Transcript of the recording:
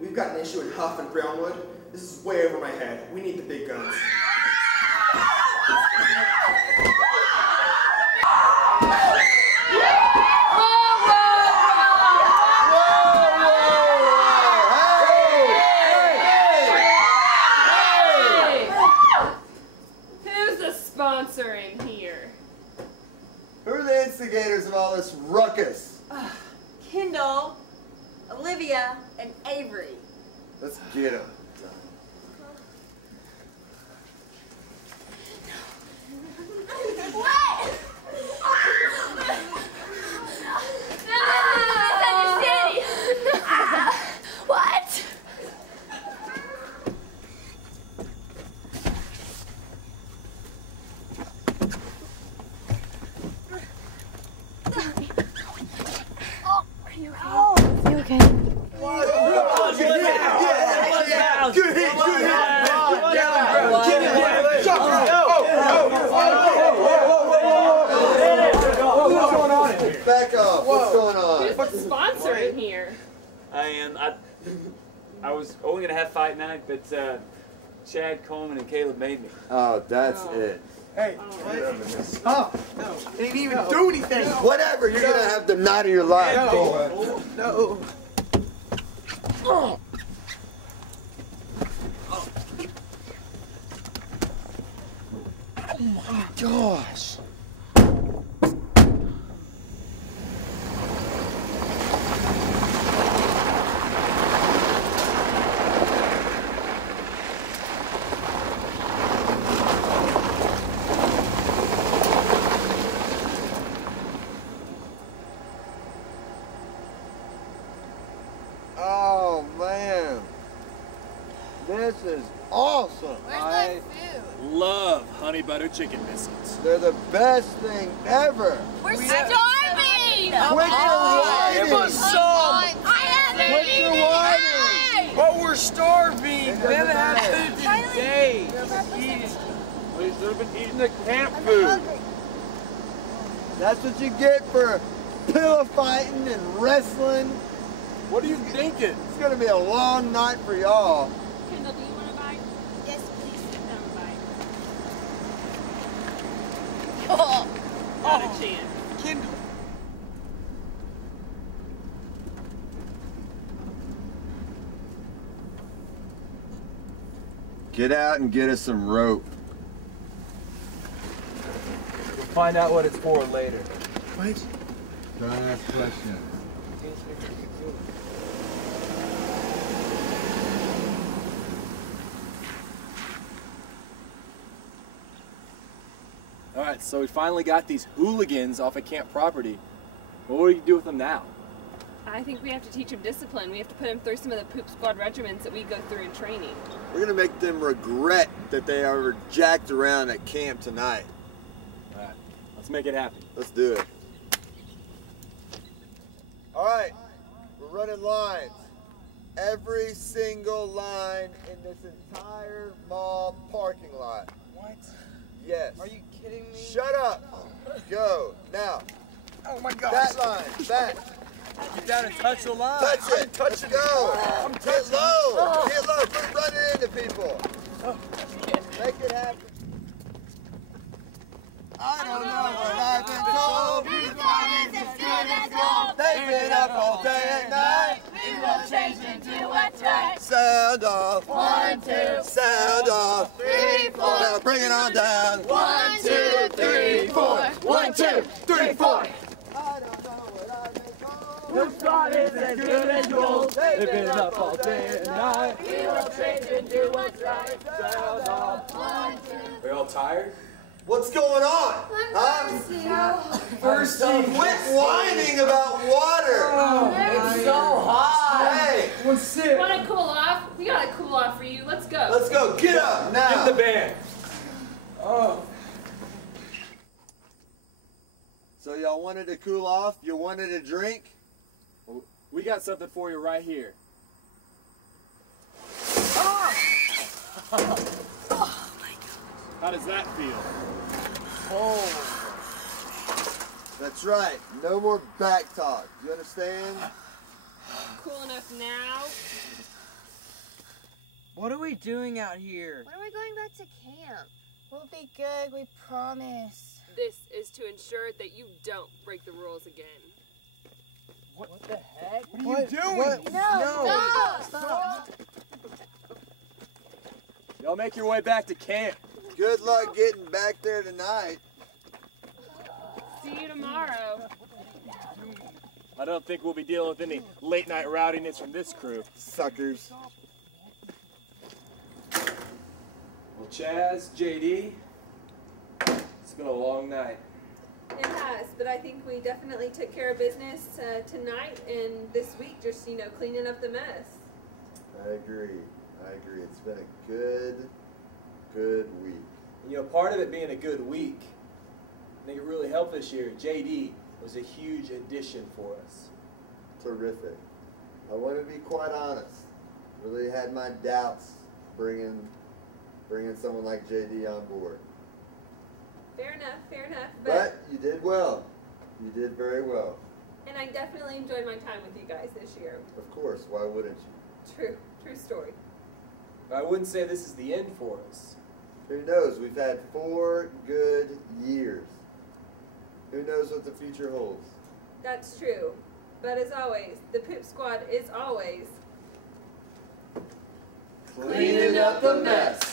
We've got an issue in Huff and Brownwood. This is way over my head. We need the big guns. Who's the sponsor in here? Who are the instigators of all this ruckus? Kendall, Olivia, and Avery. Let's get them. What? What? Oh, are you okay? Oh, you okay? Good hit, good hit. What's going on in here? Back up. What's going on? Who's the sponsor in here? I was only gonna have fight night, but Chad, Coleman, and Caleb made me. Oh, that's it. Hey, stop. No. They didn't even do anything. Whatever, you're gonna have the night of your life. No. No. Oh. Oh my gosh. Oh man, this is awesome. Where's my food? Love honey butter chicken biscuits. They're the best thing ever. We're starving! Quit your whining. Give us some! I haven't Quit your eaten whining. But we're starving! We haven't had food in days. We should have been eating the camp food. That's what you get for pillow fighting and wrestling. What are you thinking? It's gonna be a long night for y'all. Kendall, do you want a bite? Yes, please. Have a bite. Oh. Not a chance. Kendall. Get out and get us some rope. We'll find out what it's for later. What? Don't ask questions. Alright, so we finally got these hooligans off of camp property. What do you do with them now? I think we have to teach them discipline. We have to put them through some of the poop squad regiments that we go through in training. We're gonna make them regret that they ever jacked around at camp tonight. Alright, let's make it happen. Let's do it. All right, we're running lines. Every single line in this entire mall parking lot. What? Yes. Are you kidding me? Shut up. Go. Now. Oh my gosh. That line. That. Get down and touch the line. Touch it. Let's go. I'm Get touching. low. Get low. Quit running into people. Make it happen. I don't know what I've been told. This one is as good as gold. They've been up all day and night. We will change into what's right. Sound off. 1, 2, Sound off. 3, 4. Now bring it on down. 1, 2, 3, 4. 1, 2, 3, 4. I don't know what I've been told. The squad is as good as gold. They've been up all day and night. We will change into what's right. Sound off. 1, 2. Are you all tired? What's going on? First Quit whining about water. It's so hot. Hey, Let's sit. Want to cool off? We got to cool off for you. Let's go. let's go. Get up now. Get the band. Oh. So y'all wanted to cool off? You wanted a drink? Well, we got something for you right here. How does that feel? Oh. That's right. No more back talk. You understand? Cool enough now? What are we doing out here? When are we going back to camp? We'll be good, we promise. This is to ensure that you don't break the rules again. What the heck? What are you doing? No! Stop! Y'all make your way back to camp. Good luck getting back there tonight. See you tomorrow. I don't think we'll be dealing with any late night rowdiness from this crew. Suckers. Well, Chaz, JD, it's been a long night. It has, but I think we definitely took care of business tonight and this week, just, cleaning up the mess. I agree. It's been a good week. Part of it being a good week, I think it really helped this year. JD was a huge addition for us. Terrific. I want to be quite honest. Really had my doubts bringing someone like JD on board. Fair enough. But you did well. You did very well. And I definitely enjoyed my time with you guys this year. Of course, why wouldn't you? True story. But I wouldn't say this is the end for us. Who knows? We've had 4 good years. Who knows what the future holds? That's true. But as always, the Poop Squad is always cleaning up the mess.